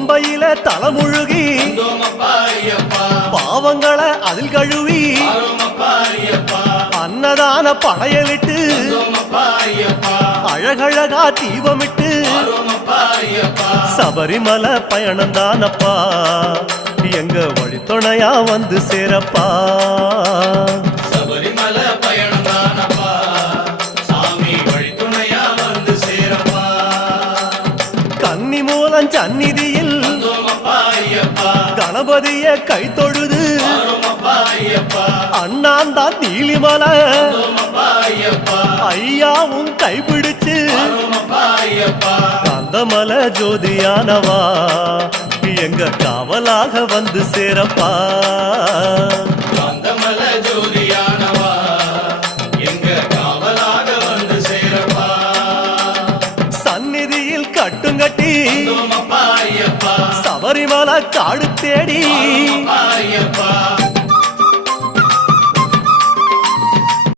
பம்பையில தலைமுழுகி பாவங்களை அதில் கழுவி அன்னதான படையலிட்டு அழகழகா தீபமிட்டு சபரிமலை பயணந்தானப்பா எங்க வழித்துணையா வந்து சேரப்பா. சபரிமலை பயணந்தானப்பா சாமி வழித்துணையா வந்து சேரப்பா. கன்னி மூலம் சந்நிதியில் கணபதிய கை தொழுது அண்ணாந்தான் நீலிமலை ஐயாவும் கைப்பிடிச்சு கந்தமலை ஜோதியானவா எங்க காவலாக வந்து சேரப்பா. கந்தமலை ஜோதியானவா எங்க காவலாக வந்து சேரப்பா. சந்நிதியில் கட்டுங்கட்டி சபரிமலை காடு தேடி